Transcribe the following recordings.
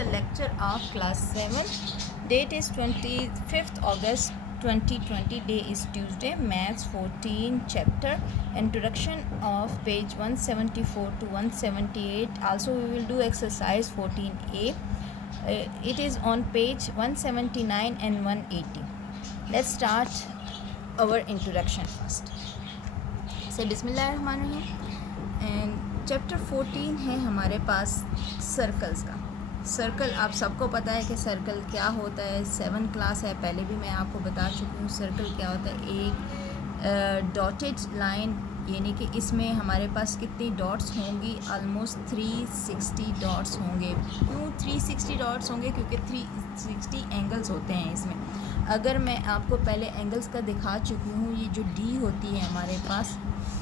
the lecture of class 7. Date is 25th August 2020. Day is Tuesday. Maths 14 chapter. Introduction of page 174 to 178. Also we will do exercise 14a. It is on page 179 and 180. Let's start our introduction first. Say बिस्मिल्लाहिर्रहमानिर्रहीम. And chapter 14 है हमारे पास circles का. Circle आप सबको पता है कि circle क्या होता है. 7 क्लास है, पहले भी मैं आपको बता चुकी हूँ सर्कल क्या होता है. एक डॉटेड लाइन, यानी कि इसमें हमारे पास कितनी डॉट्स होंगी, ऑलमोस्ट 360 डॉट्स होंगे. क्यों 360 डॉट्स होंगे? क्योंकि 360 एंगल्स होते हैं इसमें. अगर मैं आपको पहले एंगल्स का दिखा चुकी हूँ, ये जो डी होती है हमारे पास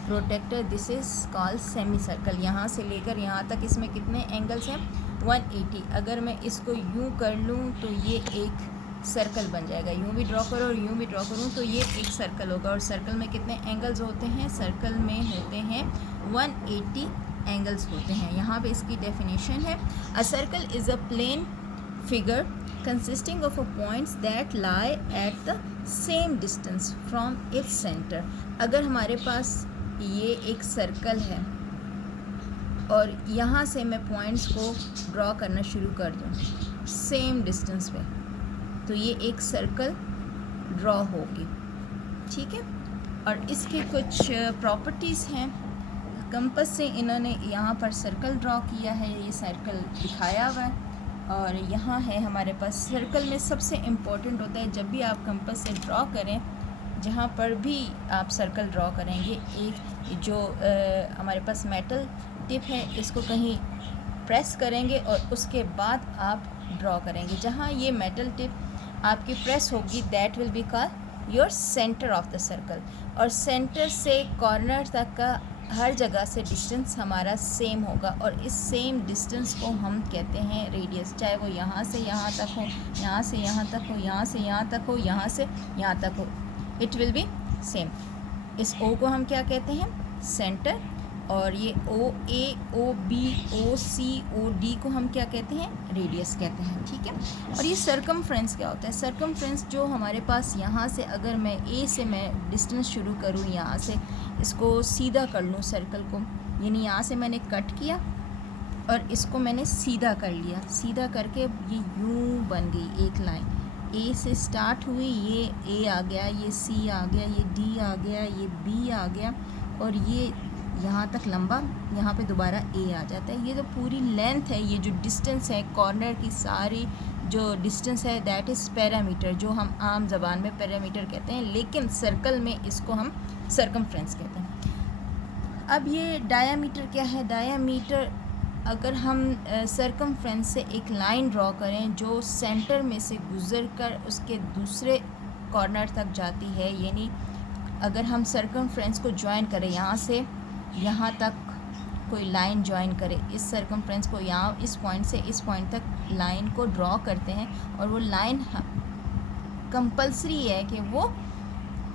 protractor, this is called semicircle. यहाँ से लेकर यहाँ तक इसमें कितने एंगल्स हैं? 180. अगर मैं इसको यूँ कर लूँ तो ये एक सर्कल बन जाएगा. यूँ भी ड्रॉ करो और यूँ भी ड्रॉ करूँ तो ये एक सर्कल होगा. और सर्कल में कितने एंगल्स होते हैं? सर्कल में होते हैं 180 एंगल्स होते हैं. यहाँ पे इसकी डेफिनेशन है, a circle is a plane figure consisting of points that lie at the same distance from its center. अगर हमारे पास ये एक सर्कल है और यहाँ से मैं पॉइंट्स को ड्रॉ करना शुरू कर दूँ सेम डिस्टेंस पे, तो ये एक सर्कल ड्रॉ होगी. ठीक है. और इसके कुछ प्रॉपर्टीज़ हैं. कंपास से इन्होंने यहाँ पर सर्कल ड्रॉ किया है, ये सर्कल दिखाया हुआ है. और यहाँ है हमारे पास सर्कल में सबसे इम्पोर्टेंट होता है जब भी आप कंपास से ड्रॉ करें, जहाँ पर भी आप सर्कल ड्रॉ करेंगे, एक जो हमारे पास मेटल टिप है इसको कहीं प्रेस करेंगे और उसके बाद आप ड्रॉ करेंगे. जहाँ ये मेटल टिप आपकी प्रेस होगी, that will be called your centre of the circle. और सेंटर से कॉर्नर तक का हर जगह से डिस्टेंस हमारा सेम होगा, और इस सेम डिस्टेंस को हम कहते हैं रेडियस. चाहे वो यहाँ से यहाँ तक हो, यहाँ से यहाँ तक हो, यहाँ से यहाँ तक हो, यहाँ से यहाँ तक हो, इट विल बी सेम. इस ओ को हम क्या कहते हैं? सेंटर. और ये ओ A, O B, O C, O D को हम क्या कहते हैं? रेडियस कहते हैं. ठीक है. और ये सरकमफ्रेंस क्या होता है? सरकमफ्रेंस जो हमारे पास यहाँ से, अगर मैं ए से मैं डिस्टेंस शुरू करूँ, यहाँ से इसको सीधा कर लूँ सर्कल को, यानी यहाँ से मैंने कट किया और इसको मैंने सीधा कर लिया. सीधा करके ये यूँ बन गई एक लाइन. ए से स्टार्ट हुई, ये ए आ गया, ये सी आ गया, ये डी आ गया, ये बी आ गया, और ये यहाँ तक लंबा, यहाँ पे दोबारा ए आ जाता है. ये तो पूरी लेंथ है. ये जो डिस्टेंस है कॉर्नर की, सारी जो डिस्टेंस है, दैट इज़ पैरामीटर, जो हम आम ज़बान में पैरामीटर कहते हैं, लेकिन सर्कल में इसको हम सरकमफ्रेंस कहते हैं. अब ये डायामीटर क्या है? डायामीटर, अगर हम सरकमफ्रेंस से एक लाइन ड्रॉ करें जो सेंटर में से गुज़र कर उसके दूसरे कॉर्नर तक जाती है, यानी अगर हम सरकमफ्रेंस को ज्वाइन करें, यहाँ से यहाँ तक कोई लाइन ज्वाइन करे, इस सरकमफ्रेंस को यहाँ इस पॉइंट से इस पॉइंट तक लाइन को ड्रॉ करते हैं, और वो लाइन कंपल्सरी है कि वो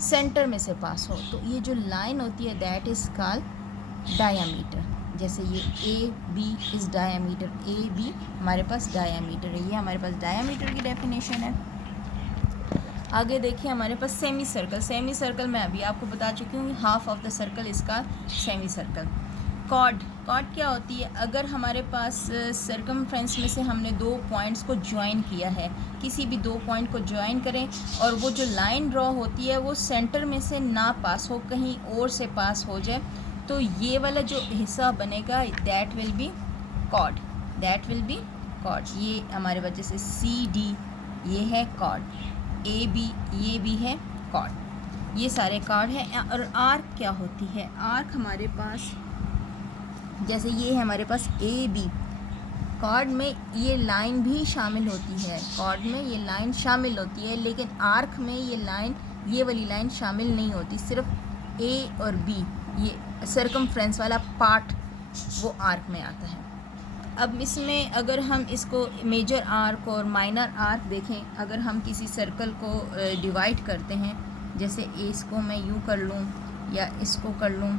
सेंटर में से पास हो. तो ये जो लाइन होती है दैट इज़ कॉल्ड डायामीटर. जैसे ये A B is diameter, A B हमारे पास डायामीटर है. ये हमारे पास डायामीटर की डेफिनेशन है. आगे देखिए हमारे पास सेमी सर्कल. सेमी सर्कल मैं अभी आपको बता चुकी हूँ, हाफ ऑफ द सर्कल इसका सेमी सर्कल. कॉर्ड, कॉर्ड क्या होती है? अगर हमारे पास सर्कमफ्रेंस में से हमने 2 पॉइंट्स को ज्वाइन किया है, किसी भी 2 पॉइंट को ज्वाइन करें और वो जो लाइन ड्रॉ होती है वो सेंटर में से ना पास हो, कहीं और से पास हो जाए, तो ये वाला जो हिस्सा बनेगा that will be chord. That will be chord. ये हमारे वजह से सी डी ये है कॉर्ड, ए बी ये भी है कॉर्ड. ये सारे कॉर्ड हैं. और आर्क क्या होती है? आर्क हमारे पास, जैसे ये है हमारे पास ए बी, कॉर्ड में ये लाइन भी शामिल होती है. कॉर्ड में ये लाइन शामिल होती है, लेकिन आर्क में ये लाइन, ये वाली लाइन शामिल नहीं होती. सिर्फ ए और बी, ये सरकमफ्रेंस वाला पार्ट वो आर्क में आता है. अब इसमें अगर हम इसको मेजर आर्क और माइनर आर्क देखें, अगर हम किसी सर्कल को डिवाइड करते हैं, जैसे इसको मैं यूँ कर लूँ या इसको कर लूँ,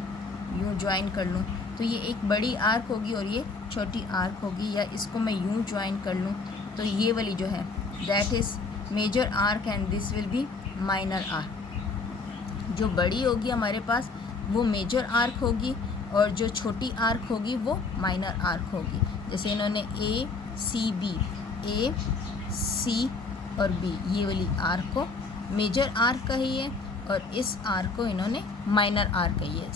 यूँ ज्वाइन कर लूँ, तो ये एक बड़ी आर्क होगी और ये छोटी आर्क होगी, या इसको मैं यूँ ज्वाइन कर लूँ तो ये वाली जो है that is major arc and this will be minor arc. जो बड़ी होगी हमारे पास वो मेजर आर्क होगी और जो छोटी आर्क होगी वो माइनर आर्क होगी। जैसे इन्होंने ए सी और बी ये वाली आर्क को मेजर आर्क कही है और इस आर्क को इन्होंने माइनर आर्क कही है।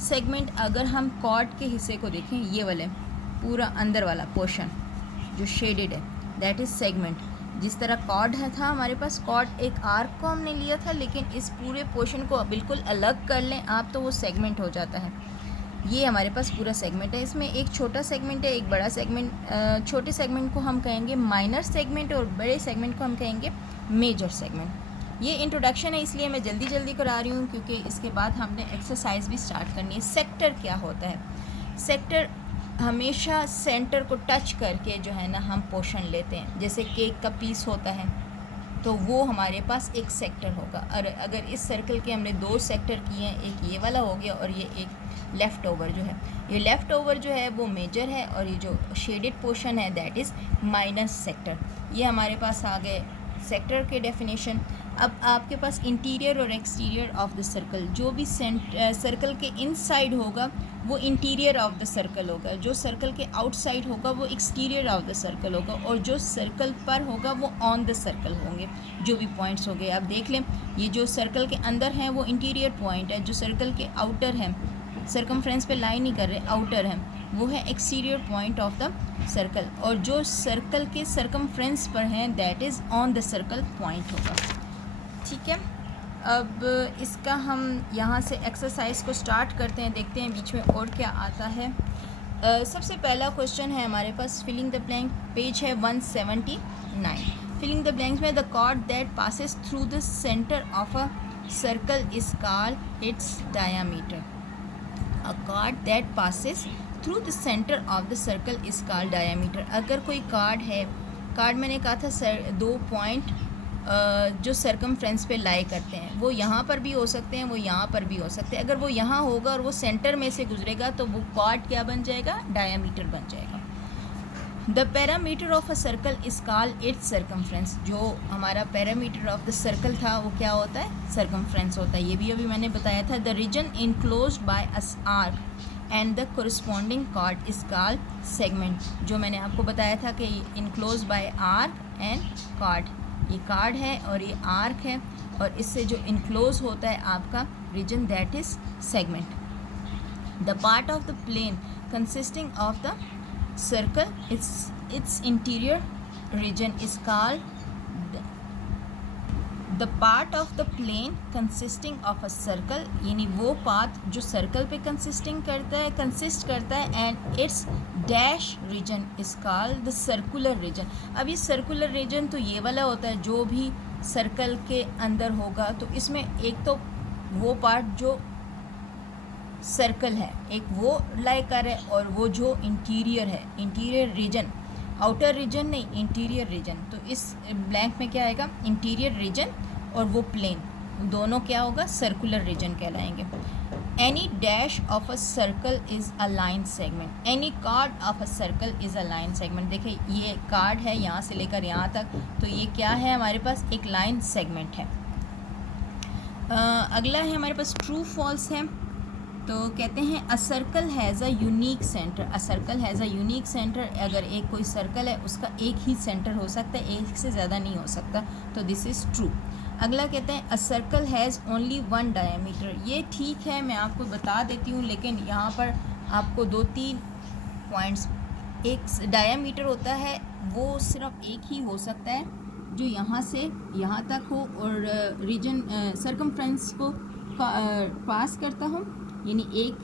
सेगमेंट अगर हम कॉर्ड के हिस्से को देखें, ये वाले पूरा अंदर वाला पोर्शन जो शेडेड है दैट इज़ सेगमेंट। जिस तरह कॉर्ड है था हमारे पास, कॉर्ड एक आर्क को हमने लिया था, लेकिन इस पूरे पोर्शन को बिल्कुल अलग कर लें आप तो वो सेगमेंट हो जाता है। ये हमारे पास पूरा सेगमेंट है। इसमें एक छोटा सेगमेंट है, एक बड़ा सेगमेंट। छोटे सेगमेंट को हम कहेंगे माइनर सेगमेंट और बड़े सेगमेंट को हम कहेंगे मेजर सेगमेंट। ये इंट्रोडक्शन है, इसलिए मैं जल्दी जल्दी करा रही हूँ क्योंकि इसके बाद हमने एक्सरसाइज भी स्टार्ट करनी है। सेक्टर क्या होता है? सेक्टर हमेशा सेंटर को टच करके जो है ना हम पोर्शन लेते हैं। जैसे केक का पीस होता है तो वो हमारे पास एक सेक्टर होगा। और अगर इस सर्कल के हमने 2 सेक्टर किए हैं, एक ये वाला हो गया और ये एक लेफ़्ट ओवर जो है, ये लेफ़्ट ओवर जो है वो मेजर है और ये जो शेडेड पोर्शन है दैट इज़ माइनस सेक्टर। ये हमारे पास आ गए सेक्टर के डेफिनेशन। अब आपके पास इंटीरियर और एक्सटीरियर ऑफ द सर्कल, जो भी सर्कल के इनसाइड होगा वो इंटीरियर ऑफ द सर्कल होगा, जो सर्कल के आउटसाइड होगा वो एक्सटीरियर ऑफ द सर्कल होगा, और जो सर्कल पर होगा वो ऑन द सर्कल होंगे। जो भी पॉइंट्स हो गए आप देख लें, ये जो सर्कल के अंदर है वो इंटीरियर पॉइंट है, जो सर्कल के आउटर है, सर्कमफ्रेंस पे लाइन नहीं कर रहे, आउटर है, वो है exterior point of the circle, और जो सर्कल के सर्कमफ्रेंस पर हैं that is on the circle point होगा। ठीक है, अब इसका हम यहाँ से एक्सरसाइज को स्टार्ट करते हैं, देखते हैं बीच में और क्या आता है। सबसे पहला क्वेश्चन है हमारे पास फिलिंग द ब्लैंक, पेज है 179। फिलिंग द ब्लैंक्स में the chord that passes through the centre of a circle is called its diameter. A chord that passes through the centre of the circle is called diameter. अगर कोई card है, card मैंने कहा था 2 point जो circumference पे लाई करते हैं, वो यहाँ पर भी हो सकते हैं, वो यहाँ पर भी हो सकते हैं। अगर वो यहाँ होगा और वो सेंटर में से गुजरेगा तो वो कॉर्ड क्या बन जाएगा? डायामीटर बन जाएगा। The parameter of a circle is called it's circumference. जो हमारा पैरामीटर ऑफ द सर्कल था वो क्या होता है? सर्कमफ्रेंस होता है। ये भी अभी मैंने बताया था। The region enclosed by a arc and the corresponding chord is called segment. जो मैंने आपको बताया था कि enclose by arc and chord, ये कार्ड है और ये आर्क है, और इससे जो इनक्लोज होता है आपका region that is segment. The part of the plane consisting of the circle its interior region is called the part of the plane consisting of a circle, यानी वो पार्ट जो सर्कल पे कंसिस्ट करता है and its dash region is called the circular region. अब ये circular region तो ये वाला होता है जो भी सर्कल के अंदर होगा, तो इसमें एक तो वो पार्ट जो सर्कल है, एक वो लाई कर है, और वो जो इंटीरियर है, इंटीरियर रीजन, आउटर रीजन नहीं, इंटीरियर रीजन। तो इस ब्लैंक में क्या आएगा? इंटीरियर रीजन और वो प्लेन, दोनों क्या होगा? सर्कुलर रीजन कहलाएंगे। Any dash of a circle is a line segment. Any chord of a circle is a line segment. देखिए ये कार्ड है यहाँ से लेकर यहाँ तक, तो ये क्या है हमारे पास? एक लाइन सेगमेंट है। अगला है हमारे पास ट्रू फॉल्स है। तो कहते हैं a circle has a unique centre. A circle has a unique centre. अगर एक कोई सर्कल है उसका एक ही सेंटर हो सकता है, एक से ज़्यादा नहीं हो सकता, तो दिस इज़ ट्रू। अगला कहते हैं a circle has only 1 diameter. ये ठीक है, मैं आपको बता देती हूँ, लेकिन यहाँ पर आपको 2-3 पॉइंट्स, एक डायमीटर होता है वो सिर्फ एक ही हो सकता है जो यहाँ से यहाँ तक हो और रीजन सर्कमफ्रेंस को पास करता हो, यानी एक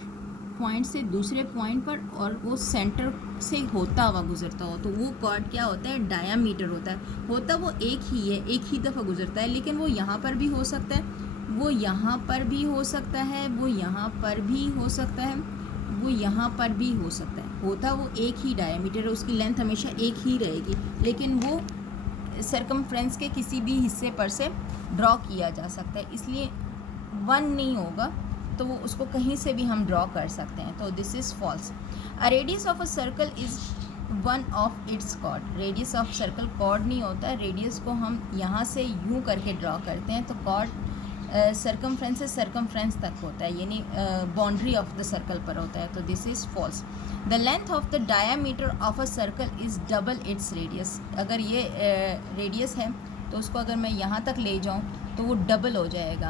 पॉइंट से दूसरे पॉइंट पर, और वो सेंटर से होता हुआ गुजरता हो, तो वो कॉर्ड क्या होता है? डायामीटर होता है। होता वो एक ही है, एक ही दफ़ा गुजरता है, लेकिन वो यहाँ पर भी हो सकता है, वो यहाँ पर भी हो सकता है, वो यहाँ पर भी हो सकता है, वो यहाँ पर भी हो सकता है। होता वो एक ही डायामीटर है, उसकी लेंथ हमेशा एक ही रहेगी, लेकिन वो सर्कमफ्रेंस के किसी भी हिस्से पर से ड्रॉ किया जा सकता है, इसलिए 1 नहीं होगा, तो वो उसको कहीं से भी हम ड्रॉ कर सकते हैं, तो this is false. A radius of a circle is one of its chord. Radius of circle chord नहीं होता है, रेडियस को हम यहाँ से यूँ करके ड्रॉ करते हैं, तो कॉर्ड सर्कमफ्रेंस से सर्कमफ्रेंस तक होता है, यानी बाउंड्री ऑफ द सर्कल पर होता है, तो this is false. The length of the diameter of a circle is double its radius. अगर ये रेडियस है तो उसको अगर मैं यहाँ तक ले जाऊँ तो वो डबल हो जाएगा,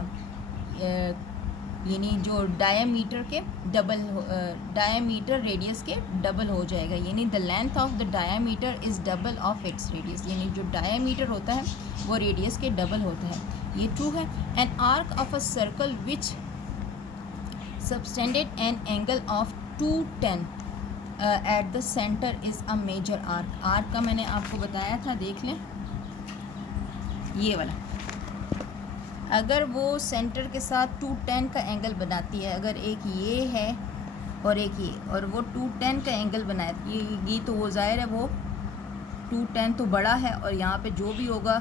यानी जो डायामीटर के डबल, डायामीटर रेडियस के डबल हो जाएगा, यानी the length of the diameter is double of its radius, यानी जो डायामीटर होता है वो रेडियस के डबल होता है, ये ट्रू है। An arc of a circle which subtended an angle of 210 at the centre is a major arc. Arc का मैंने आपको बताया था, देख लें ये वाला, अगर वो सेंटर के साथ 210 का एंगल बनाती है, अगर एक ये है और एक ये, और वो 210 का एंगल बनाती है, तो वो ज़ाहिर है वो 210 तो बड़ा है, और यहाँ पे जो भी होगा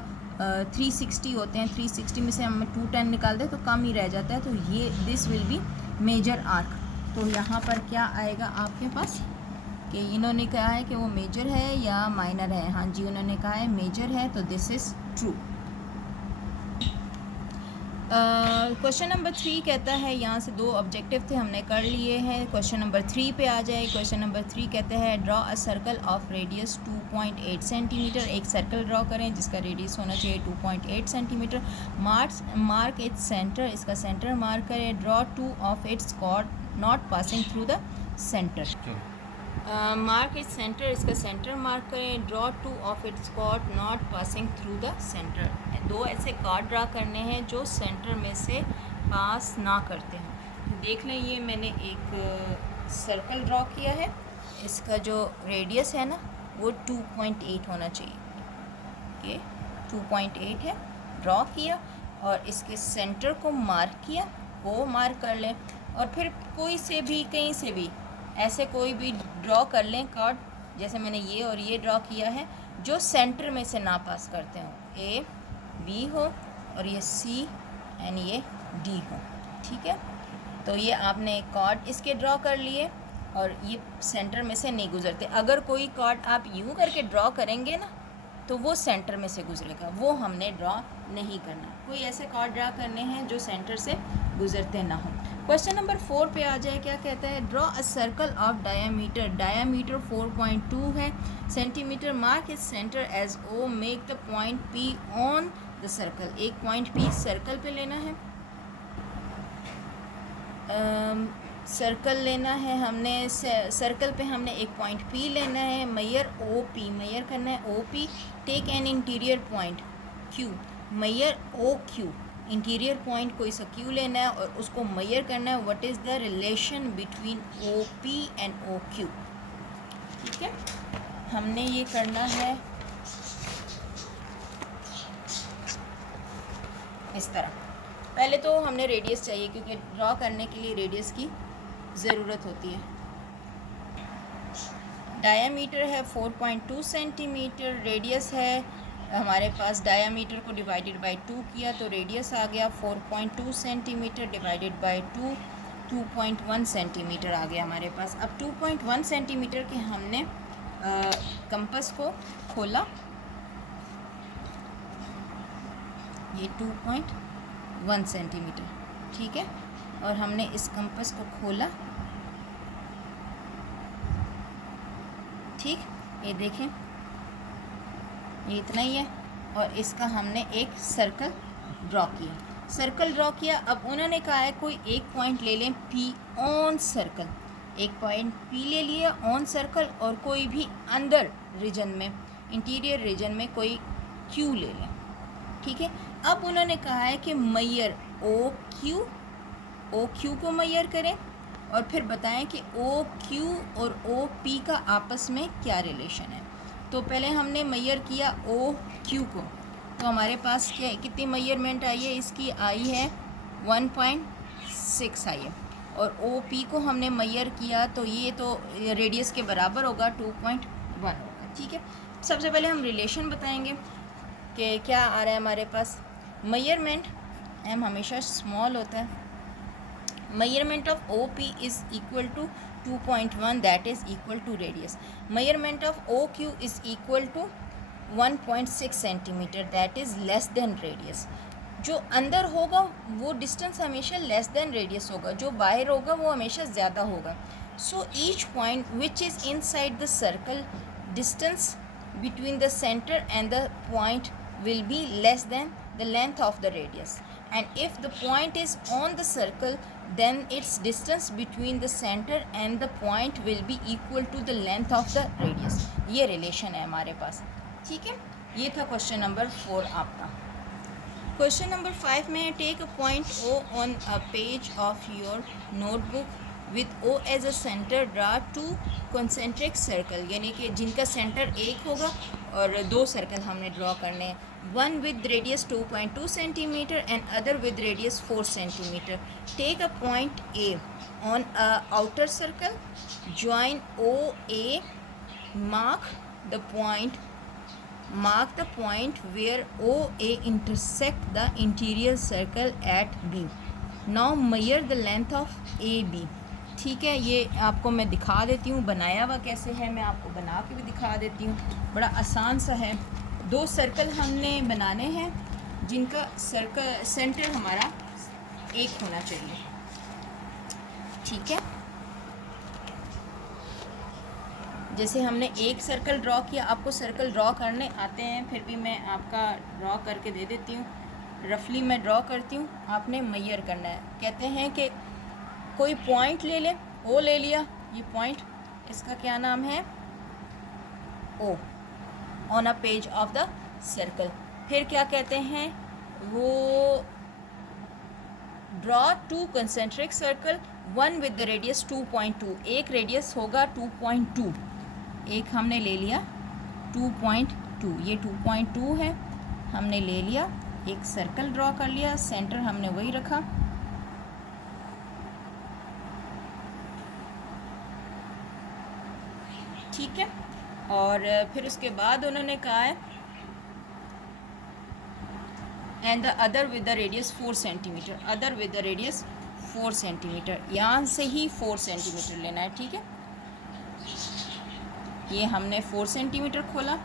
360 होते हैं, 360 में से हम 210 निकाल दें तो कम ही रह जाता है, तो ये this will be major arc. तो यहाँ पर क्या आएगा आपके पास कि इन्होंने कहा है कि वो मेजर है या माइनर है, हाँ जी उन्होंने कहा है मेजर है, तो this is true. Question number 3 कहता है, यहाँ से 2 ऑब्जेक्टिव थे हमने कर लिए हैं, क्वेश्चन नंबर 3 पे आ जाए। क्वेश्चन नंबर 3 कहते हैं draw a circle of radius 2.8 centimetre. एक सर्कल ड्रॉ करें जिसका रेडियस होना चाहिए 2.8 सेंटीमीटर। मार्क इट्स सेंटर, इसका सेंटर मार्क करें। Draw 2 of its chord not passing through the centre. Mark its centre, इसका सेंटर मार्क करें। Draw 2 of its chord not passing through the centre. 2 ऐसे cord draw करने हैं जो centre में से पास ना करते हैं। देख लें, ये मैंने एक सर्कल ड्रॉ किया है, इसका जो रेडियस है ना वो 2.8 होना चाहिए, ये 2.8 है, ड्रॉ किया और इसके सेंटर को मार्क किया, वो मार्क कर लें, और फिर कोई से भी कहीं से भी ऐसे कोई भी ड्रॉ कर लें कार्ड, जैसे मैंने ये और ये ड्रॉ किया है, जो सेंटर में से ना पास करते हो, ए बी हो और ये सी एंड ये डी हो, ठीक है। तो ये आपने कार्ड इसके ड्रॉ कर लिए और ये सेंटर में से नहीं गुजरते। अगर कोई कार्ड आप यूँ करके ड्रॉ करेंगे ना तो वो सेंटर में से गुजरेगा, वो हमने ड्रॉ नहीं करना। कोई ऐसे कार्ड ड्रॉ करने हैं जो सेंटर से गुजरते ना हो। क्वेश्चन नंबर 4 पे आ जाए, क्या कहता है, draw a circle of diameter, diameter 4.2 है centimetre. Mark is centre as O, make the point P on the circle. एक पॉइंट पी सर्कल पे लेना है, सर्कल लेना है हमने, सर्कल पे हमने एक पॉइंट पी लेना है। मैयर ओ पी, मैयर करना है O P. Take an interior point Q, मैयर ओ क्यू, इंटीरियर पॉइंट कोई सा क्यू लेना है और उसको मैयर करना है। What is the relation between O P and O Q, ठीक है। हमने ये करना है इस तरह। पहले तो हमने रेडियस चाहिए क्योंकि ड्रॉ करने के लिए रेडियस की ज़रूरत होती है। डायामीटर है 4.2 सेंटीमीटर, रेडियस है हमारे पास, डायामीटर को डिवाइडेड बाय 2 किया तो रेडियस आ गया 4.2 सेंटीमीटर डिवाइडेड बाय 2, 2.1 सेंटीमीटर आ गया हमारे पास। अब 2.1 सेंटीमीटर के हमने कंपास को खोला, ये 2.1 सेंटीमीटर, ठीक है, और हमने इस कंपास को खोला, ठीक, ये देखें ये इतना ही है, और इसका हमने एक सर्कल ड्रॉ किया, सर्कल ड्रॉ किया। अब उन्होंने कहा है कोई एक पॉइंट ले लें पी ऑन सर्कल, एक पॉइंट पी ले लिया ऑन सर्कल, और कोई भी अंदर रीजन में, इंटीरियर रीजन में कोई क्यू ले लें, ठीक है। अब उन्होंने कहा है कि मैयर ओ क्यू को मैयर करें और फिर बताएं कि ओ क्यू और ओ पी का आपस में क्या रिलेशन है। तो पहले हमने मैयर किया ओ क्यू को, तो हमारे पास क्या कितनी मैयरमेंट आई है, इसकी आई है 1.6 आई है, और ओ पी को हमने मैयर किया तो ये तो रेडियस के बराबर होगा 2.1 होगा, ठीक है। सबसे पहले हम रिलेशन बताएंगे कि क्या आ रहा है हमारे पास। मैयरमेंट एम हमेशा स्मॉल होता है, measurement of OP is equal to 2.1, that is equal to radius. Measurement of OQ is equal to 1.6 centimeter, that is less than radius. जो अंदर होगा वो डिस्टेंस हमेशा लेस देन रेडियस होगा, जो बाहर होगा वो हमेशा ज़्यादा होगा. So each point which is inside the circle, distance between the center and the point will be less than the length of the radius. And if the point is on the circle, then its distance between the center and the point will be equal to the length of the radius. ये relation है हमारे पास. ठीक है, ये था question number 4 आपका. Question number 5 में take a point O on a page of your notebook with O as a center, draw 2 concentric circle, यानी कि जिनका सेंटर एक होगा और 2 सर्कल हमने ड्रॉ करने हैं. One with radius 2.2 centimetre and other with radius 4 centimetre. Take a point A on a outer circle, join OA, mark the point where OA intersect the interior circle at B. Now measure the length of AB. ठीक है, ये आपको मैं दिखा देती हूँ बनाया हुआ कैसे है, मैं आपको बना के भी दिखा देती हूँ. बड़ा आसान सा है. 2 सर्कल हमने बनाने हैं जिनका सेंटर हमारा एक होना चाहिए. ठीक है, जैसे हमने एक सर्कल ड्रॉ किया, आपको सर्कल ड्रॉ करने आते हैं, फिर भी मैं आपका ड्रॉ करके दे देती हूँ. रफली मैं ड्रॉ करती हूँ, आपने मेजर करना है. कहते हैं कि कोई पॉइंट ले ले, ओ ले लिया, ये पॉइंट, इसका क्या नाम है, O, on a page of the circle. फिर क्या कहते हैं, वो draw 2 concentric circle, one with the radius 2.2, एक रेडियस होगा 2.2, एक हमने ले लिया 2.2, ये 2.2 है, हमने ले लिया, एक सर्कल ड्रॉ कर लिया, सेंटर हमने वही रखा. ठीक है, और फिर उसके बाद उन्होंने कहा है and the other with the radius 4 centimetre, other with the radius 4 centimetre, यहाँ से ही 4 सेंटीमीटर लेना है. ठीक है, ये हमने 4 सेंटीमीटर खोला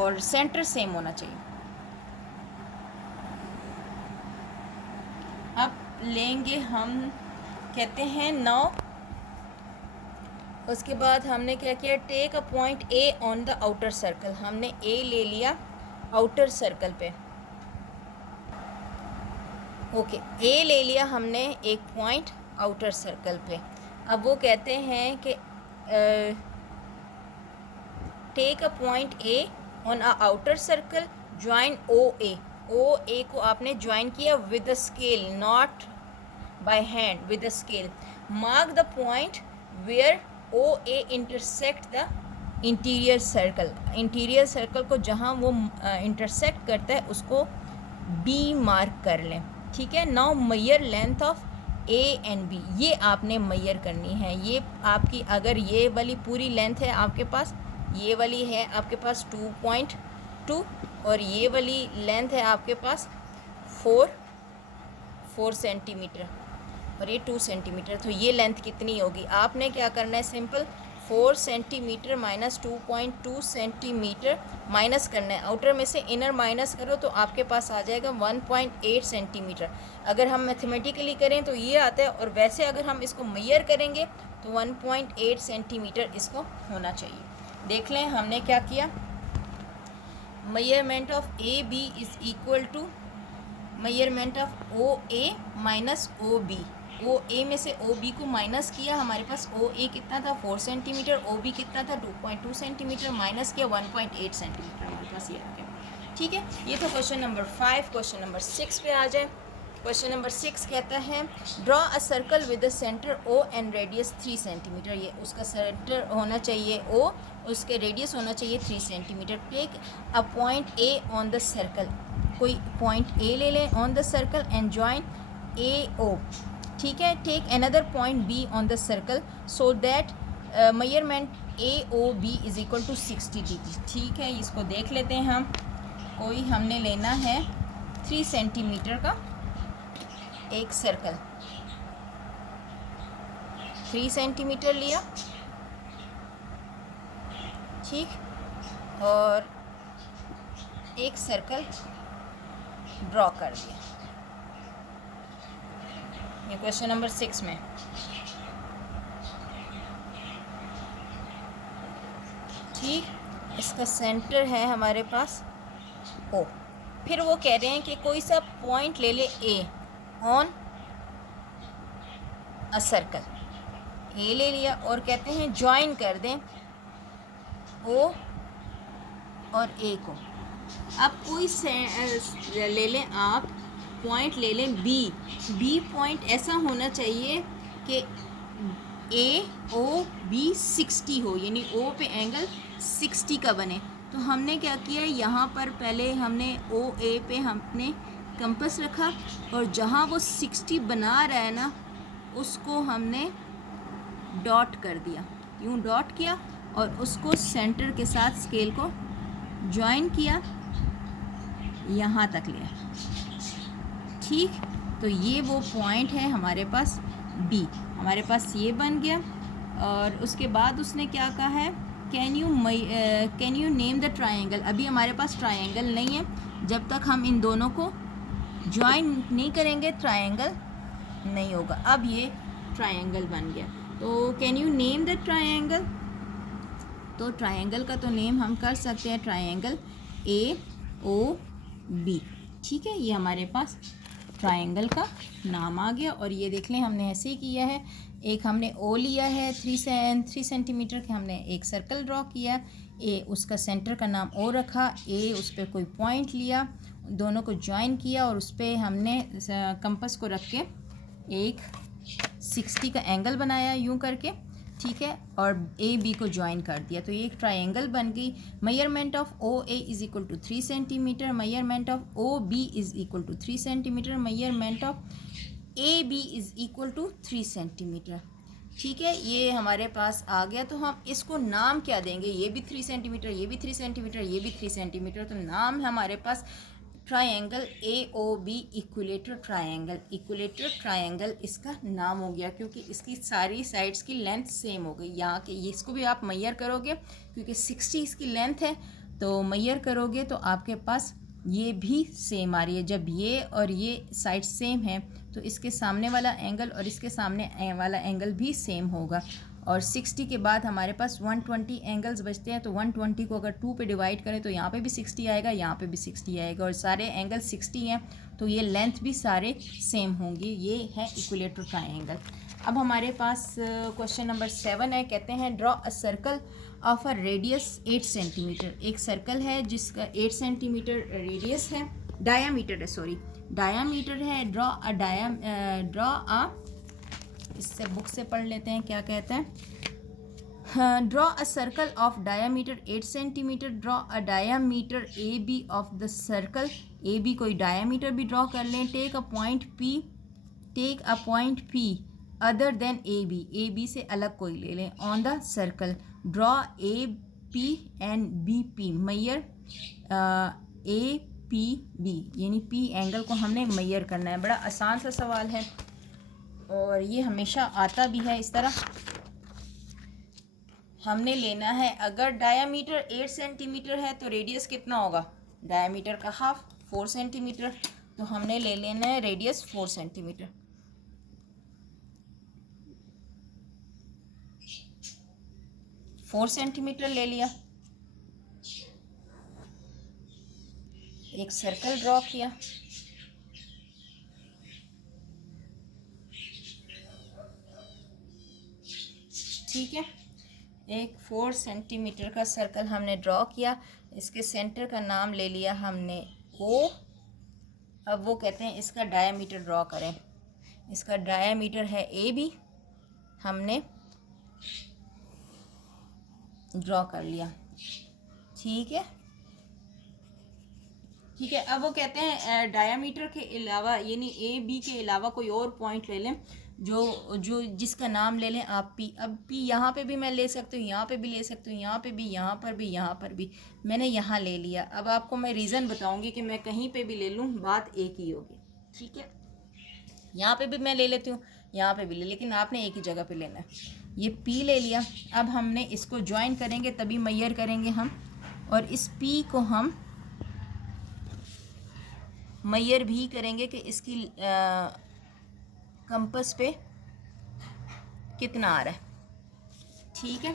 और सेंटर सेम होना चाहिए. अब लेंगे हम, कहते हैं 9. उसके बाद हमने क्या किया, take a point A on the outer circle, हमने A ले लिया आउटर सर्कल पे. ओके, A ले लिया हमने एक पॉइंट आउटर सर्कल पे. अब वो कहते हैं कि take a point A on a outer circle, join OA को आपने ज्वाइन किया with the scale, not by hand, with the scale. Mark the point where OA intersect the interior circle, interior circle को जहाँ वो intersect करता है उसको B mark कर लें. ठीक है, now major length of A and B, ये आपने मेजर करनी है. ये आपकी, अगर ये वाली पूरी लेंथ है आपके पास, ये वाली है आपके पास 2.2 और ये वाली लेंथ है आपके पास 4 सेंटीमीटर और ये 2 सेंटीमीटर, तो ये लेंथ कितनी होगी. आपने क्या करना है, simple 4 centimetre minus 2.2 centimetre minus करना है. आउटर में से इनर माइनस करो तो आपके पास आ जाएगा 1.8 सेंटीमीटर. अगर हम मैथमेटिकली करें तो ये आता है, और वैसे अगर हम इसको मेजर करेंगे तो 1.8 सेंटीमीटर इसको होना चाहिए. देख लें हमने क्या किया, measurement of AB is equal to measurement of OA minus OB. OA में से OB को माइनस किया, हमारे पास OA कितना था 4 सेंटीमीटर, OB कितना था 2.2 सेंटीमीटर, माइनस किया 1.8 सेंटीमीटर, हमारे पास ये आ गया. ठीक है, ये था क्वेश्चन नंबर 5. क्वेश्चन नंबर 6 पे आ जाए. क्वेश्चन नंबर 6 कहता है draw a circle with the centre O and radius 3 centimetre. ये उसका सेंटर होना चाहिए O, उसके रेडियस होना चाहिए 3 centimetre. Take a point A on the circle, कोई पॉइंट A ले लें on the circle and join AO. ठीक है, take another point B on the circle so that measurement AOB is equal to 60 degree. ठीक है, इसको देख लेते हैं हम. कोई हमने लेना है 3 सेंटीमीटर का एक सर्कल 3 सेंटीमीटर लिया, ठीक, और एक सर्कल ड्रॉ कर दिया। ये क्वेश्चन नंबर 6 में। ठीक, इसका सेंटर है हमारे पास ओ। फिर वो कह रहे हैं कि कोई सा पॉइंट ले ले ए ऑन अ सर्कल। ए ले लिया और कहते हैं ज्वाइन कर दें ओ और ए को। अब कोई ले लें आप पॉइंट ले लें बी पॉइंट ऐसा होना चाहिए कि ए ओ बी 60 हो, यानी ओ पे एंगल 60 का बने। तो हमने क्या किया, यहाँ पर पहले हमने ओ ए पे हमने कंपास रखा और जहाँ वो 60 बना रहा है ना उसको हमने डॉट कर दिया, यूँ डॉट किया और उसको सेंटर के साथ स्केल को ज्वाइन किया, यहाँ तक लिया। ठीक, तो ये वो पॉइंट है हमारे पास बी, हमारे पास ये बन गया। और उसके बाद उसने क्या कहा है, can you name the triangle. अभी हमारे पास ट्रायंगल नहीं है, जब तक हम इन दोनों को ज्वाइन नहीं करेंगे ट्रायंगल नहीं होगा। अब ये ट्रायंगल बन गया, तो can you name the triangle. तो ट्रायंगल का तो नेम हम कर सकते हैं ट्रायंगल ए ओ बी। ठीक है, ये हमारे पास ट्रायंगल का नाम आ गया। और ये देख लें हमने ऐसे ही किया है, एक हमने ओ लिया है 3 सेंटीमीटर के, हमने एक सर्कल ड्रॉ किया, ए उसका सेंटर का नाम ओ रखा, ए उस पर कोई पॉइंट लिया, दोनों को ज्वाइन किया और उस पर हमने कंपास को रख के एक 60 का एंगल बनाया यूं करके, ठीक है, और ए बी को ज्वाइन कर दिया। तो ये एक ट्रायंगल बन गई। Measurement of O A is equal to 3 centimetre, measurement of O B is equal to 3 centimetre, measurement of A B is equal to 3 centimetre. ठीक है, ये हमारे पास आ गया। तो हम इसको नाम क्या देंगे, ये भी 3 सेंटीमीटर, ये भी 3 सेंटीमीटर, ये भी 3 सेंटीमीटर, तो नाम है हमारे पास triangle A O B equilateral triangle. Equilateral triangle इसका नाम हो गया क्योंकि इसकी सारी साइड्स की लेंथ सेम हो गई। यहाँ के ये इसको भी आप मैयर करोगे क्योंकि 60 इसकी लेंथ है, तो मैयर करोगे तो आपके पास ये भी सेम आ रही है। जब ये और ये साइड सेम है तो इसके सामने वाला एंगल और इसके सामने वाला एंगल भी सेम होगा। और 60 के बाद हमारे पास 120 एंगल्स बचते हैं, तो 120 को अगर 2 पे डिवाइड करें तो यहाँ पे भी 60 आएगा, यहाँ पे भी 60 आएगा, और सारे एंगल 60 हैं तो ये लेंथ भी सारे सेम होंगी। ये है इक्विलेटर ट्रायंगल। अब हमारे पास क्वेश्चन नंबर 7 है, कहते हैं draw a circle of a radius 8 centimetre. एक सर्कल है जिसका 8 सेंटीमीटर रेडियस है, डायामीटर है, सॉरी डायामीटर है। ड्रॉ अ इससे बुक से पढ़ लेते हैं क्या कहते हैं। Draw a circle of diameter 8 centimetre, draw a diameter A B of the circle. A B कोई डायामीटर भी ड्रॉ कर लें। Take a point P other than A B से अलग कोई ले लें on the circle. Draw A P and B P, मैयर ए पी बी, यानी पी एंगल को हमने मैयर करना है। बड़ा आसान सा सवाल है और ये हमेशा आता भी है। इस तरह हमने लेना है, अगर डायामीटर 8 सेंटीमीटर है तो रेडियस कितना होगा, डायामीटर का हाफ 4 सेंटीमीटर, तो हमने ले लेना है रेडियस 4 सेंटीमीटर। फोर सेंटीमीटर ले लिया, एक सर्कल ड्रॉ किया, ठीक है, एक 4 सेंटीमीटर का सर्कल हमने ड्रॉ किया, इसके सेंटर का नाम ले लिया हमने ओ। अब वो कहते हैं इसका डायामीटर ड्रॉ करें। इसका डायामीटर है ए बी, हमने ड्रॉ कर लिया, ठीक है। ठीक है, अब वो कहते हैं डायामीटर के अलावा यानी ए बी के अलावा कोई और पॉइंट ले लें जो जिसका नाम ले लें आप पी। अब पी यहाँ पे भी मैं ले सकती हूँ, यहाँ पे भी ले सकती हूँ, यहाँ पे भी, यहाँ पर भी, यहाँ पर भी। मैंने यहाँ ले लिया। अब आपको मैं रीज़न बताऊँगी कि मैं कहीं पे भी ले लूँ बात एक ही होगी, ठीक है। यहाँ पे भी मैं ले लेती हूँ, यहाँ पे भी ले, लेकिन आपने एक ही जगह पे लेना है। ये P ले लिया। अब हमने इसको ज्वाइन करेंगे तभी मेजर करेंगे हम, और इस P को हम मेजर भी करेंगे कि इसकी कंपास पे कितना आ रहा है। ठीक है,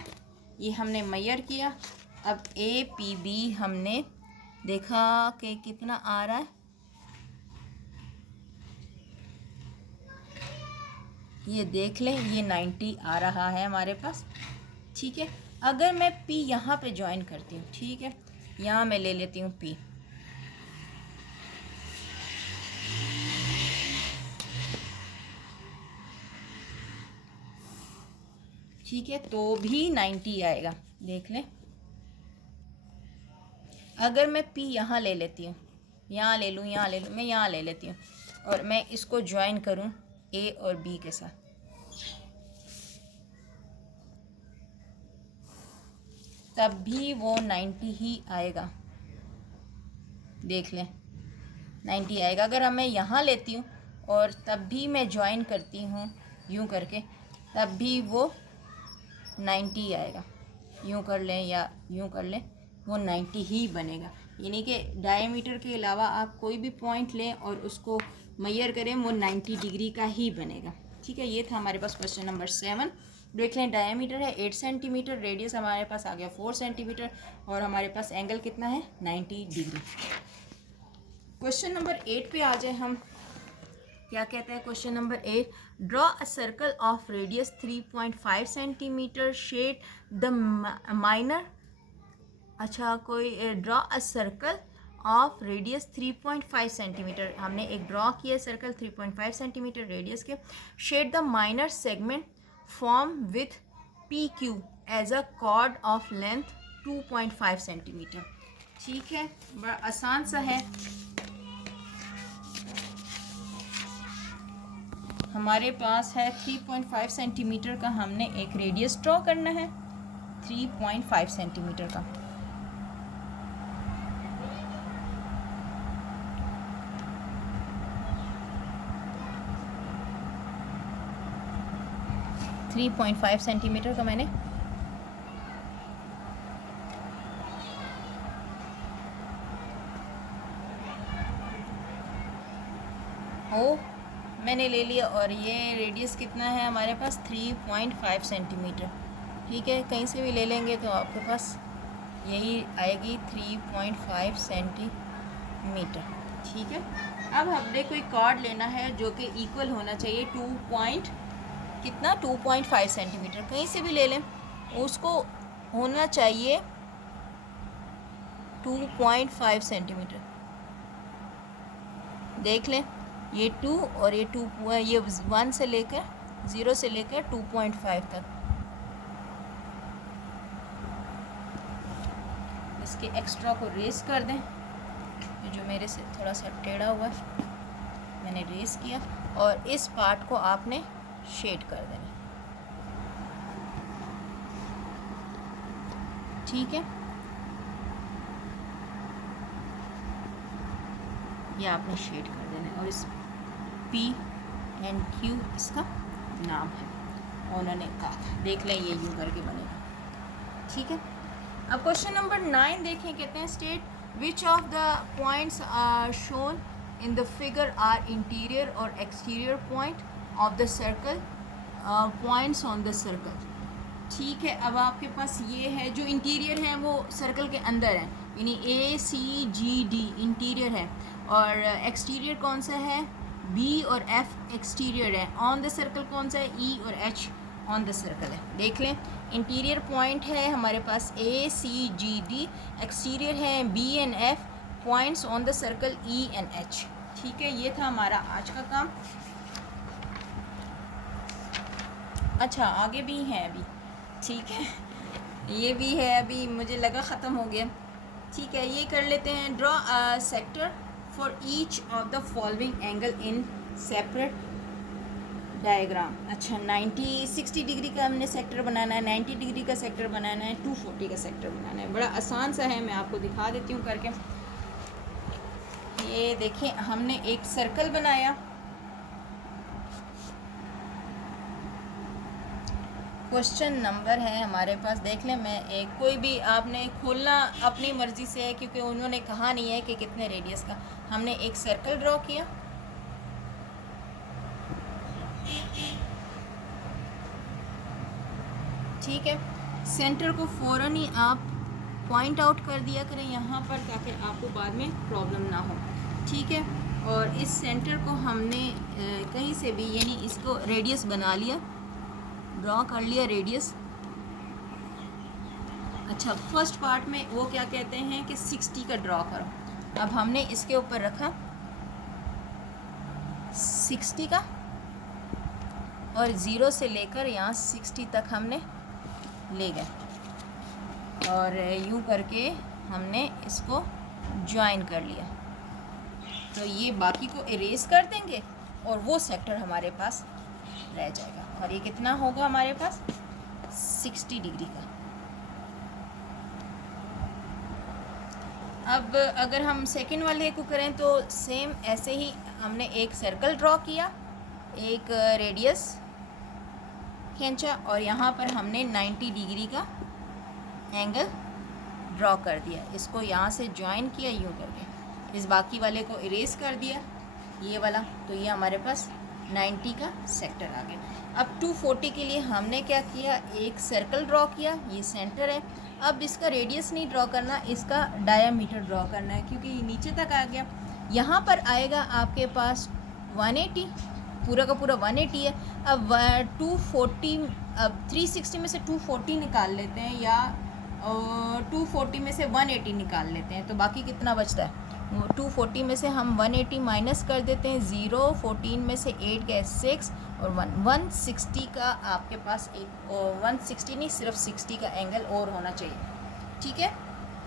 ये हमने मेजर किया। अब APB हमने देखा कि कितना आ रहा है, ये देख लें, ये 90 आ रहा है हमारे पास। ठीक है, अगर मैं P यहाँ पे ज्वाइन करती हूँ, ठीक है, यहाँ मैं ले लेती हूँ P, ठीक है, तो भी 90 आएगा, देख लें। अगर मैं P यहाँ ले लेती हूँ, यहाँ ले लूँ, यहाँ ले लूँ, मैं यहाँ ले लेती हूँ और मैं इसको ज्वाइन करूँ A और B के साथ, तब भी वो 90 ही आएगा, देख लें 90 आएगा। अगर मैं यहाँ लेती हूँ और तब भी मैं ज्वाइन करती हूँ यूँ करके, तब भी वो 90 आएगा। यूँ कर लें या यूँ कर लें, वो 90 ही बनेगा। यानी कि डायमीटर के अलावा आप कोई भी पॉइंट लें और उसको मेजर करें, वो 90 डिग्री का ही बनेगा। ठीक है, ये था हमारे पास क्वेश्चन नंबर 7। देख लें, डायमीटर है 8 सेंटीमीटर, रेडियस हमारे पास आ गया 4 सेंटीमीटर और हमारे पास एंगल कितना है 90 डिग्री। क्वेश्चन नंबर 8 पे आ जाए हम। क्या कहता है question number 8, draw a circle of radius 3.5 centimetre, shade the minor. अच्छा, कोई draw a circle of radius 3.5 centimetre, हमने एक ड्रॉ किया सर्कल 3.5 सेंटीमीटर रेडियस के। Shade the minor segment form with PQ as a chord of length 2.5 centimetre. ठीक है, बड़ा आसान सा है। हमारे पास है 3.5 सेंटीमीटर का, हमने एक रेडियस ड्रॉ करना है 3.5 सेंटीमीटर का। थ्री 3.5 सेंटीमीटर का मैंने मैंने ले लिया और ये रेडियस कितना है हमारे पास 3.5 सेंटीमीटर। ठीक है, कहीं से भी ले लेंगे तो आपके पास यही आएगी 3.5 सेंटीमीटर। ठीक है, अब हमने कोई कॉर्ड लेना है जो कि इक्वल होना चाहिए 2.5 सेंटीमीटर, कहीं से भी ले लें, उसको होना चाहिए 2.5 सेंटीमीटर। देख लें, ये 2 और ये 2, ये 1 से लेकर 0 से लेकर 2.5 तक। इसके एक्स्ट्रा को रेस कर दें, ये जो मेरे से थोड़ा सा टेढ़ा हुआ है मैंने रेस किया, और इस पार्ट को आपने शेड कर देना। ठीक है, ये आपने शेड कर देना है और इस PQ इसका नाम है, उन्होंने कहा था। देख लें, ये यूँ करके बनेगा। ठीक है, अब क्वेश्चन नंबर 9 देखें, कहते हैं state which of the points are shown in the figure are interior और exterior point of the circle, points on the circle. ठीक है, अब आपके पास ये है, जो इंटीरियर हैं वो सर्कल के अंदर हैं, यानी ACGD इंटीरियर है, और एक्सटीरियर कौन सा है B और F एक्सटीरियर है। ऑन द सर्कल कौन सा है E और H ऑन द सर्कल है। देख लें, इंटीरियर पॉइंट है हमारे पास ACGD, एक्सटीरियर है B and F, points on the circle E and H। ठीक है, ये था हमारा आज का काम। अच्छा, आगे भी हैं अभी। ठीक है, ये भी है, अभी मुझे लगा ख़त्म हो गया। ठीक है, ये कर लेते हैं। Draw a sector for each of the following angle in separate diagram. अच्छा, 60 डिग्री का हमने सेक्टर बनाना है, 90 डिग्री का सेक्टर बनाना है, 240 का सेक्टर बनाना है। बड़ा आसान सा है, मैं आपको दिखा देती हूँ करके। ये देखें, हमने एक सर्कल बनाया, क्वेश्चन नंबर है हमारे पास, देख लें। मैं एक कोई भी आपने खोलना अपनी मर्ज़ी से है, क्योंकि उन्होंने कहा नहीं है कि कितने रेडियस का। हमने एक सर्कल ड्रॉ किया, ठीक है। सेंटर को फ़ौरन ही आप पॉइंट आउट कर दिया करें यहाँ पर, ताकि आपको बाद में प्रॉब्लम ना हो, ठीक है। और इस सेंटर को हमने कहीं से भी, यानी इसको रेडियस बना लिया, ड्रॉ कर लिया रेडियस। अच्छा, फर्स्ट पार्ट में वो क्या कहते हैं कि 60 का ड्रॉ करो। अब हमने इसके ऊपर रखा 60 का, और 0 से लेकर यहाँ 60 तक हमने ले गए, और यूँ करके हमने इसको ज्वाइन कर लिया। तो ये बाकी को इरेज कर देंगे और वो सेक्टर हमारे पास रह जाएगा, और ये कितना होगा हमारे पास 60 डिग्री का। अब अगर हम सेकंड वाले को करें तो सेम ऐसे ही, हमने एक सर्कल ड्रॉ किया, एक रेडियस खींचा, और यहाँ पर हमने 90 डिग्री का एंगल ड्रॉ कर दिया। इसको यहाँ से ज्वाइन किया यूँ करके, इस बाकी वाले को इरेज कर दिया, ये वाला। तो ये हमारे पास 90 का सेक्टर आ गया। अब 240 के लिए हमने क्या किया, एक सर्कल ड्रॉ किया, ये सेंटर है। अब इसका रेडियस नहीं ड्रॉ करना, इसका डायामीटर ड्रॉ करना है, क्योंकि ये नीचे तक आ गया। यहाँ पर आएगा आपके पास 180, पूरा का पूरा 180 है। अब 240, अब 360 में से 240 निकाल लेते हैं, या 240 में से 180 निकाल लेते हैं, तो बाकी कितना बचता है। 240 में से हम 180 माइनस कर देते हैं, 0, 14 में से 8 गए 6 और 160 का आपके पास एक, 160 नहीं, सिर्फ 60 का एंगल और होना चाहिए, ठीक है।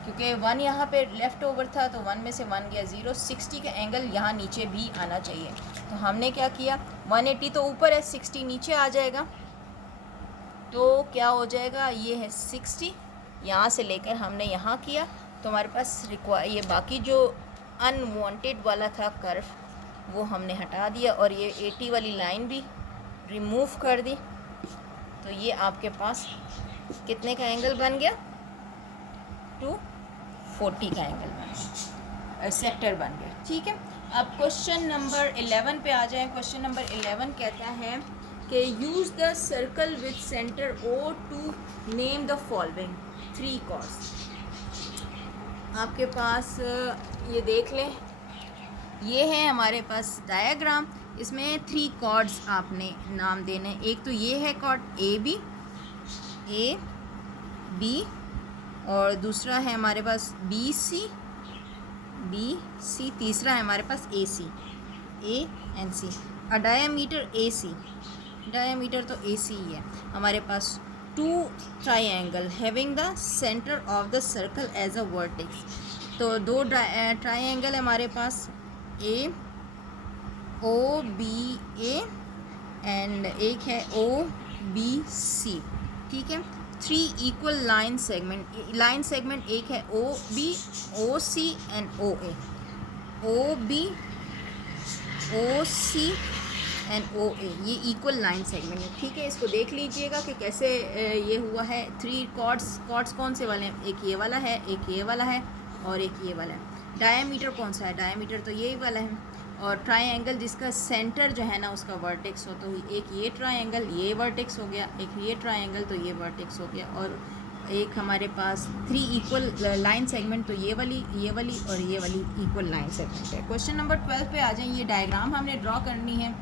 क्योंकि 1 यहाँ पे लेफ़्ट ओवर था, तो 1 में से 1 गया 0, 60 का एंगल यहाँ नीचे भी आना चाहिए। तो हमने क्या किया, 180 तो ऊपर है, 60 नीचे आ जाएगा, तो क्या हो जाएगा, ये है 60, यहाँ से लेकर हमने यहाँ किया, तो हमारे पास ये बाकी जो अनवांटेड वाला था कर्व, वो हमने हटा दिया, और ये 80 वाली लाइन भी रिमूव कर दी। तो ये आपके पास कितने का एंगल बन गया, 240 का एंगल बन गया, सेक्टर बन गया, ठीक है। अब क्वेश्चन नंबर 11 पे आ जाएं। क्वेश्चन नंबर 11 कहता है कि use the circle with centre O to name the following 3 chords. आपके पास ये देख लें, ये है हमारे पास डायग्राम, इसमें 3 कॉर्ड्स आपने नाम देने। एक तो ये है कॉर्ड ए बी, और दूसरा है हमारे पास बी सी, तीसरा है हमारे पास A and C. A diameter A C, diameter तो ए सी ही है हमारे पास। 2 triangle having the centre of the circle as a vertex. तो 2 ट्राइंगल है हमारे पास, ए ओ बी ए एंड एक है ओ बी सी, ठीक है। 3 इक्वल लाइन सेगमेंट एक है O B, O C and O A, O B, O C and O A, ये इक्वल लाइन सेगमेंट है, ठीक है। इसको देख लीजिएगा कि कैसे ये हुआ है। 3 कॉर्ड्स कौन से वाले हैं, एक ये वाला है, एक ये वाला है, और एक ये वाला है। डायमीटर कौन सा है, डायमीटर तो यही वाला है। और ट्राइंगल जिसका सेंटर जो है ना उसका वर्टेक्स हो, तो एक ये ट्राइंगल, ये वर्टेक्स हो गया, एक ये ट्राइंगल, तो ये वर्टेक्स हो गया, और एक हमारे पास 3 इक्वल लाइन सेगमेंट, तो ये वाली और ये वाली इक्वल लाइन सेगमेंट है। क्वेश्चन नंबर 12 पे आ जाएं। ये डायग्राम हमने ड्रॉ करनी है,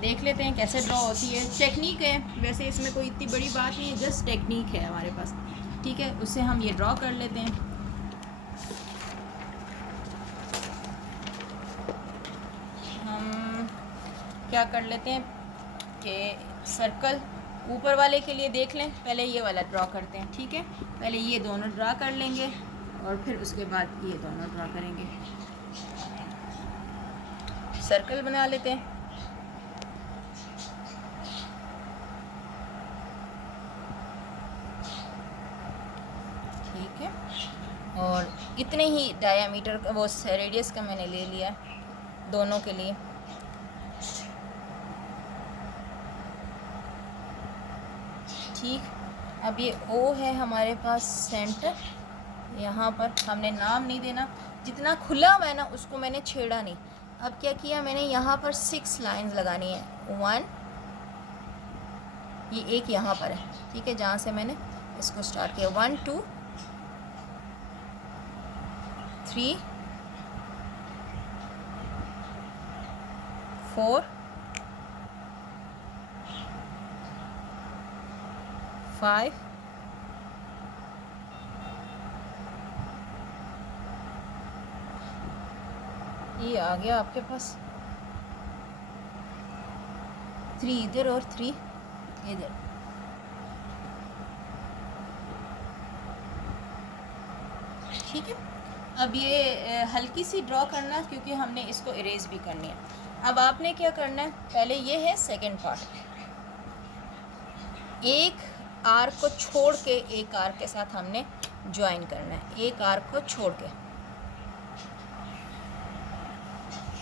देख लेते हैं कैसे ड्रॉ होती है। टेक्निक है, वैसे इसमें कोई इतनी बड़ी बात नहीं है, जस्ट टेक्निक है हमारे पास, ठीक है। उससे हम ये ड्रॉ कर लेते हैं। हम क्या कर लेते हैं कि सर्कल ऊपर वाले के लिए देख लें, पहले ये वाला ड्रॉ करते हैं, ठीक है। पहले ये दोनों ड्रॉ कर लेंगे और फिर उसके बाद ये दोनों ड्रॉ करेंगे। सर्कल बना लेते हैं, ठीक है। और इतने ही डायामीटर का, वो रेडियस का मैंने ले लिया दोनों के लिए। ठीक, अब ये ओ है हमारे पास सेंटर, यहाँ पर हमने नाम नहीं देना, जितना खुला हुआ है ना उसको मैंने छेड़ा नहीं। अब क्या किया मैंने, यहाँ पर 6 लाइंस लगानी है। 1, ये एक यहाँ पर है, ठीक है, जहाँ से मैंने इसको स्टार्ट किया। 1 2 3 4 5 ये आ गया आपके पास 3 इधर और 3 इधर। ठीक है, अब ये हल्की सी ड्रॉ करना क्योंकि हमने इसको इरेज भी करनी है। अब आपने क्या करना है, पहले ये है सेकंड पार्ट, एक आर्क को छोड़ के एक आर्क के साथ हमने ज्वाइन करना है, एक आर्क को छोड़ के।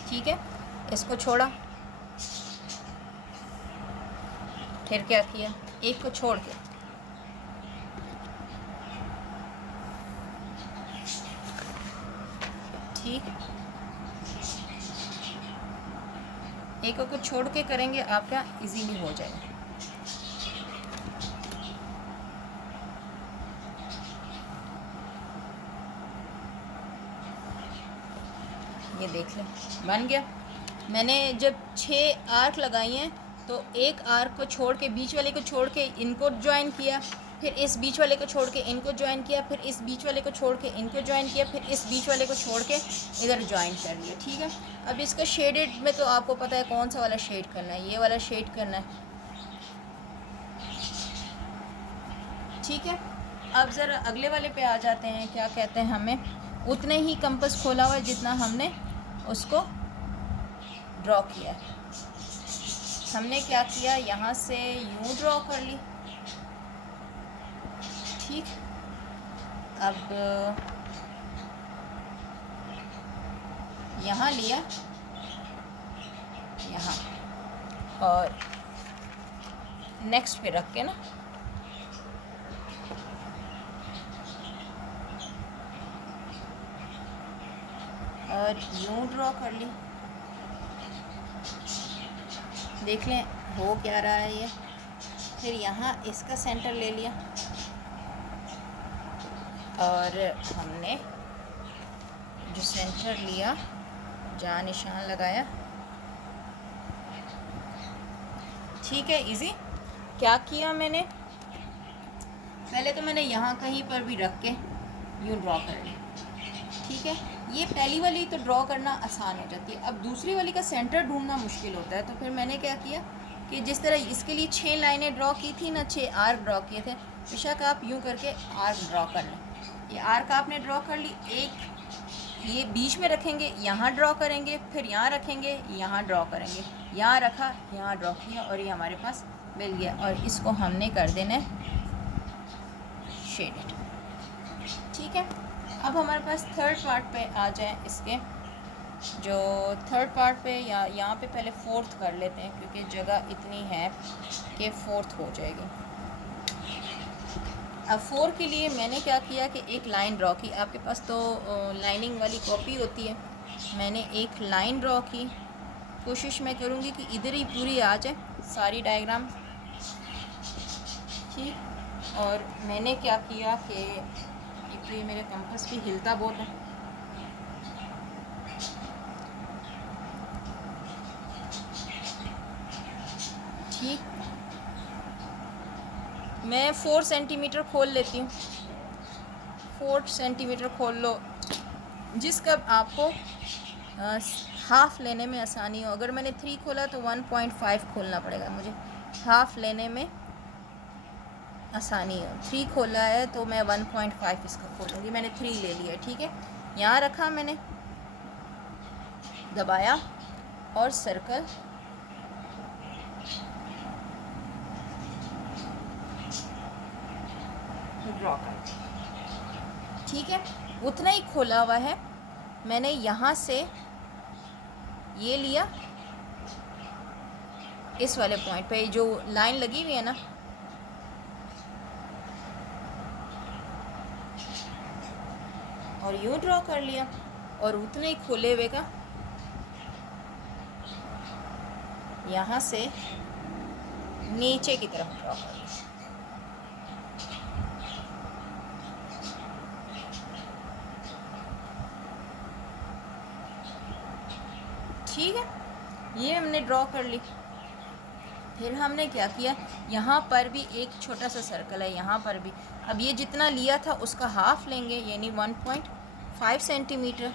ठीक है, इसको छोड़ा, फिर क्या किया, एक को छोड़ के ठीक, एक को छोड़ के करेंगे आपका इजीली हो जाएगा। ये देख लें बन गया। मैंने जब 6 आर्क लगाई हैं तो एक आर्क को छोड़ के, बीच वाले को छोड़ के इनको ज्वाइन किया, फिर इस बीच वाले को छोड़ के इनको ज्वाइन किया, फिर इस बीच वाले को छोड़ के इनको ज्वाइन किया, फिर इस बीच वाले को छोड़ के इधर ज्वाइन कर लिया। ठीक है, अब इसका शेडेड में तो आपको पता है कौन सा वाला शेड करना है, ये वाला शेड करना है। ठीक है, अब ज़रा अगले वाले पे आ जाते हैं। क्या कहते हैं, हमें उतने ही कंपास खोला हुआ है जितना हमने उसको ड्रॉ किया है। हमने क्या किया, यहाँ से यूँ ड्रॉ कर ली। ठीक, अब यहाँ लिया, यहाँ, और नेक्स्ट पे रख के ना और यूँ ड्रॉ कर ली। देख लें हो क्या रहा है ये। फिर यहाँ इसका सेंटर ले लिया और हमने जो सेंटर लिया, जहाँ निशान लगाया। ठीक है, इजी। क्या किया मैंने, पहले तो मैंने यहाँ कहीं पर भी रख के यूँ ड्रॉ कर लिया। ठीक है, ये पहली वाली तो ड्रॉ करना आसान हो जाती है। अब दूसरी वाली का सेंटर ढूंढना मुश्किल होता है, तो फिर मैंने क्या किया कि जिस तरह इसके लिए 6 लाइनें ड्रॉ की थी ना, 6 आर्क ड्रॉ किए थे, बेशक आप यूँ करके आर्क ड्रॉ कर लें। ये आर्क आपने ड्रॉ कर ली, एक ये बीच में रखेंगे, यहाँ ड्रॉ करेंगे, फिर यहाँ रखेंगे, यहाँ ड्रॉ करेंगे, यहाँ रखा, यहाँ ड्रॉ किया, और ये हमारे पास मिल गया। और इसको हमने कर देना है शेडेड। ठीक है, अब हमारे पास थर्ड पार्ट पे आ जाए। इसके जो थर्ड पार्ट पे, या यहाँ पे पहले फोर्थ कर लेते हैं क्योंकि जगह इतनी है कि फोर्थ हो जाएगी। अब 4 के लिए मैंने क्या किया कि एक लाइन ड्रॉ की। आपके पास तो लाइनिंग वाली कॉपी होती है, मैंने एक लाइन ड्रॉ की। कोशिश मैं करूँगी कि इधर ही पूरी आ जाए सारी डायग्राम। ठीक, और मैंने क्या किया कि एक तो ये मेरे कंपास भी हिलता बहुत है। ठीक, मैं 4 सेंटीमीटर खोल लेती हूँ। 4 सेंटीमीटर खोल लो, जिसका आपको हाफ़ लेने में आसानी हो। अगर मैंने 3 खोला तो 1.5 खोलना पड़ेगा मुझे, हाफ़ लेने में आसानी हो। 3 खोला है तो मैं 1.5 इसका खोलूँगी। मैंने 3 ले लिया। ठीक है, यहाँ रखा, मैंने दबाया और सर्कल ड्रॉ कर। ठीक है, उतना ही खोला हुआ है। मैंने यहाँ से ये लिया, इस वाले पॉइंट पे जो लाइन लगी हुई है ना, और यूँ ड्रॉ कर लिया और उतने ही खुले हुए का यहाँ से नीचे की तरफ ड्रॉ कर लिया। ठीक है, ये हमने ड्रॉ कर ली। फिर हमने क्या किया, यहाँ पर भी एक छोटा सा सर्कल है, यहाँ पर भी। अब ये जितना लिया था उसका हाफ लेंगे, यानी 1.5 सेंटीमीटर।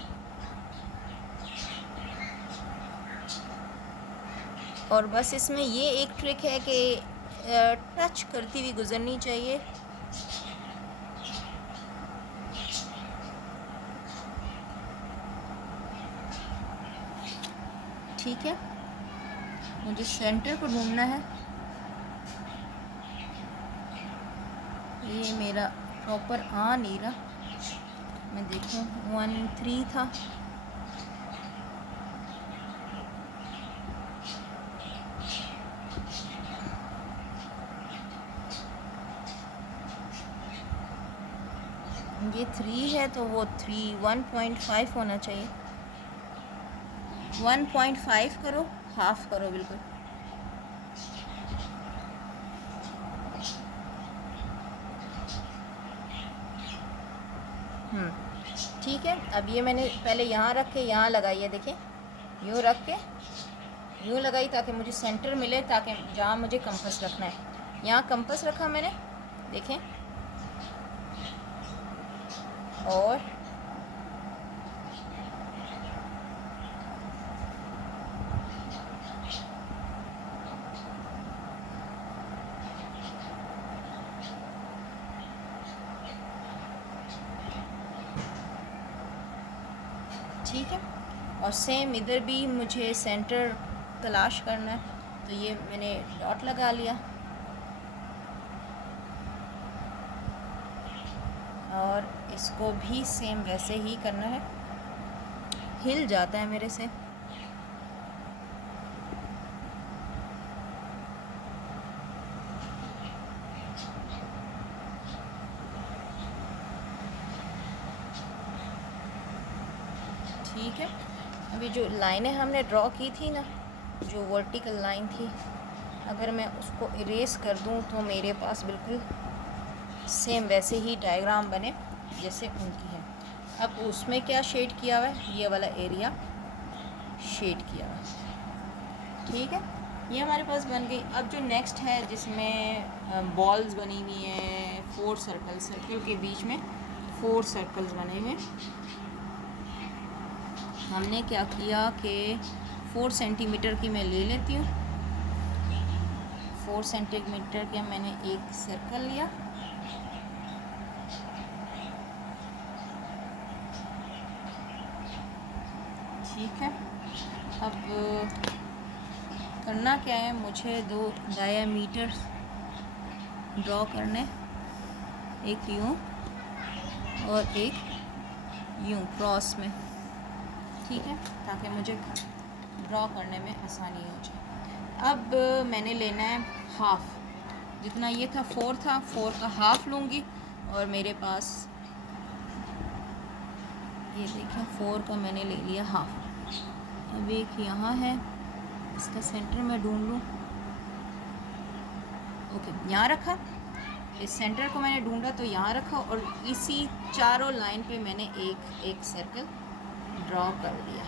और बस इसमें ये एक ट्रिक है कि टच करती हुई गुजरनी चाहिए। ठीक है, मुझे सेंटर को ढूंढना है। ये मेरा प्रॉपर आ नहीं रहा, मैं देखूं 1.3 था। ये 3 है तो वो 1.5 होना चाहिए। 1.5 करो, हाफ करो बिल्कुल। ठीक है, अब ये मैंने पहले यहाँ रख के यहाँ लगाई है, देखें यूँ रख के यूँ लगाई ताकि मुझे सेंटर मिले, ताकि जहाँ मुझे कंपास रखना है यहाँ कंपास रखा मैंने, देखें। और ठीक है, और सेम इधर भी मुझे सेंटर तलाश करना है, तो ये मैंने डॉट लगा लिया। और इसको भी सेम वैसे ही करना है, हिल जाता है मेरे से। ठीक है, अभी जो लाइनें हमने ड्रॉ की थी ना, जो वर्टिकल लाइन थी, अगर मैं उसको इरेज कर दूं तो मेरे पास बिल्कुल सेम वैसे ही डायग्राम बने जैसे उनकी है। अब उसमें क्या शेड किया हुआ है, ये वाला एरिया शेड किया हुआ है। ठीक है, ये हमारे पास बन गई। अब जो नेक्स्ट है जिसमें बॉल्स बनी हुई हैं, 4 सर्कल के बीच में 4 सर्कल्स बने हुए। हमने क्या किया कि 4 सेंटीमीटर की मैं ले लेती हूँ। 4 सेंटीमीटर के मैंने एक सर्कल लिया। ठीक है, अब करना क्या है, मुझे 2 डायामीटर ड्रॉ करने, एक यूँ और एक यूँ क्रॉस में। ठीक है, ताकि मुझे ड्रॉ करने में आसानी हो जाए। अब मैंने लेना है हाफ, जितना ये था 4 था, 4 का हाफ लूँगी। और मेरे पास ये देखें 4 का मैंने ले लिया हाफ। अब एक यहाँ है, इसका सेंटर में ढूंढ लूँ। ओके, यहाँ रखा, इस सेंटर को मैंने ढूंढा तो यहाँ रखा, और इसी चारों लाइन पे मैंने एक सर्कल ड्रॉ कर दिया।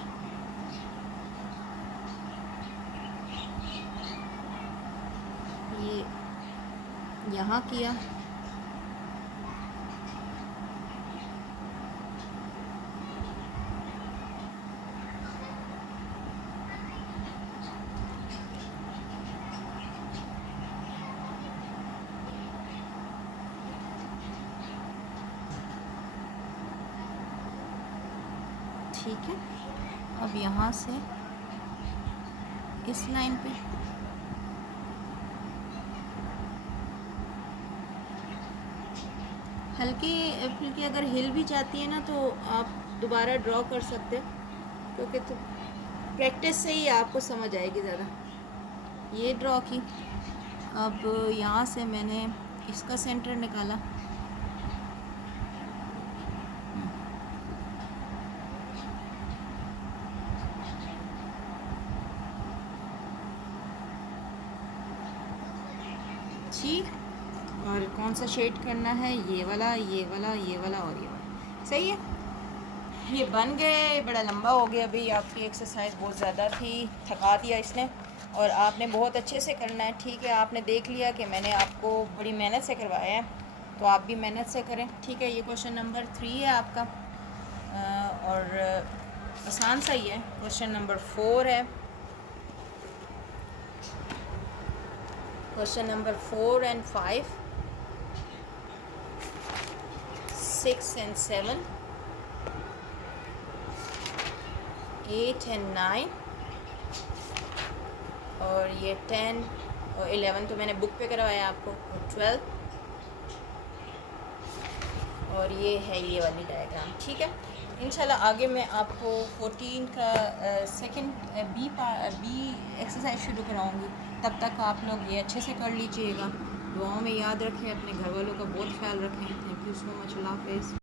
ये यहाँ किया, ठीक है। अब यहाँ से इस लाइन पे हल्की फुल्की अगर हिल भी जाती है ना तो आप दोबारा ड्रॉ कर सकते हो, क्योंकि तो प्रैक्टिस से ही आपको समझ आएगी ज़्यादा। ये ड्रॉ की। अब यहाँ से मैंने इसका सेंटर निकाला, ठीक। और कौन सा शेड करना है, ये वाला, ये वाला, ये वाला और ये वाला। सही है, ये बन गए। बड़ा लंबा हो गया अभी, आपकी एक्सरसाइज बहुत ज़्यादा थी, थका दिया इसने, और आपने बहुत अच्छे से करना है। ठीक है, आपने देख लिया कि मैंने आपको बड़ी मेहनत से करवाया है, तो आप भी मेहनत से करें। ठीक है, ये क्वेश्चन नंबर 3 है आपका, और आसान सा ही है। क्वेश्चन नंबर 4 है। Question number 4 and 5, 6 and 7, 8 and 9, और ये 10 और 11 तो मैंने बुक पे करवाया आपको, और 12, और ये है ये वाली डायग्राम। ठीक है, इंशाल्लाह आगे मैं आपको 14 का सेकंड बी एक्सरसाइज शुरू कराऊंगी। तब तक आप लोग ये अच्छे से कर लीजिएगा। दुआओं में याद रखें, अपने घर वालों का बहुत ख्याल रखें। Thank you so much. अल्लाह हाफ़िज़।